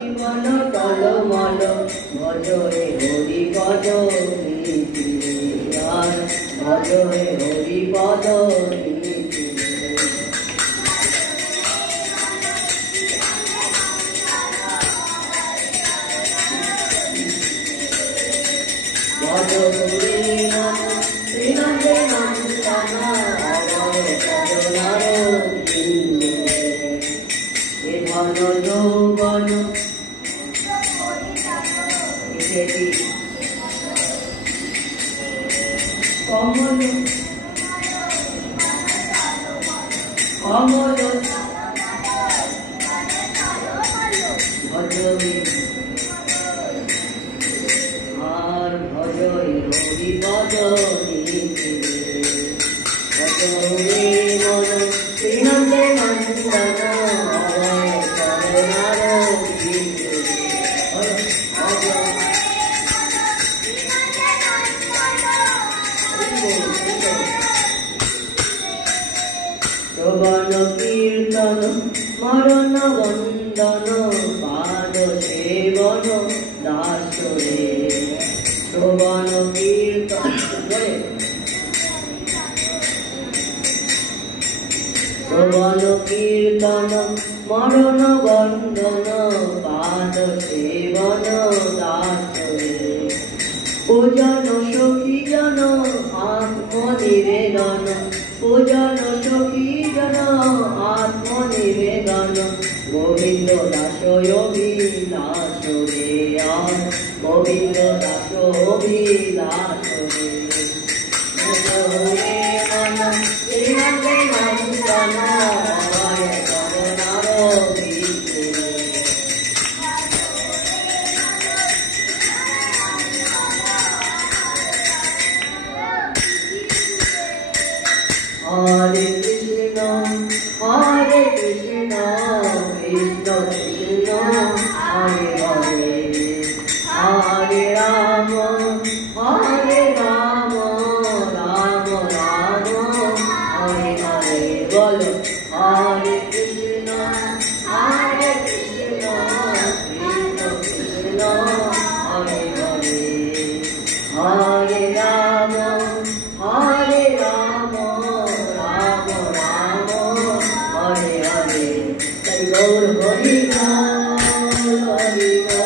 জীবন টলমল ভজরে হরি পদ আর ভজরে হরি পদ ভজ হরি নাম শ্রীনন্দে নন্দনা ধন যৌবন কমল কমল ভজরে আর ভজরে হরি পদ ভজরে মন শ্রীনন্দে নন্দনা শ্রবণ কীর্তন মরণ বন্দন পাদ সেবন দাসরে শ্রবণ কীর্তন শ্রবণ কীর্তন মরণ বন্দন পাদ সেবন দাসরে পূজন সখী জন আত্মনিবেদন পূজন সখী জন আত্মনিবেদন গোবিন্দ দাস অভিলাষ রে গোবিন্দ দাস অভিলাষ রে Hare Krishna, Hare Krishna, Krishna Krishna, Hare Hare, Hare Rama, Hare Rama, Rama Rama, Hare Hare. Bolo Hare Krishna, Hare Krishna, Krishna Krishna, Hare Hare, Hare Rama, Hare Rama. Hare Hare, Hare Hare.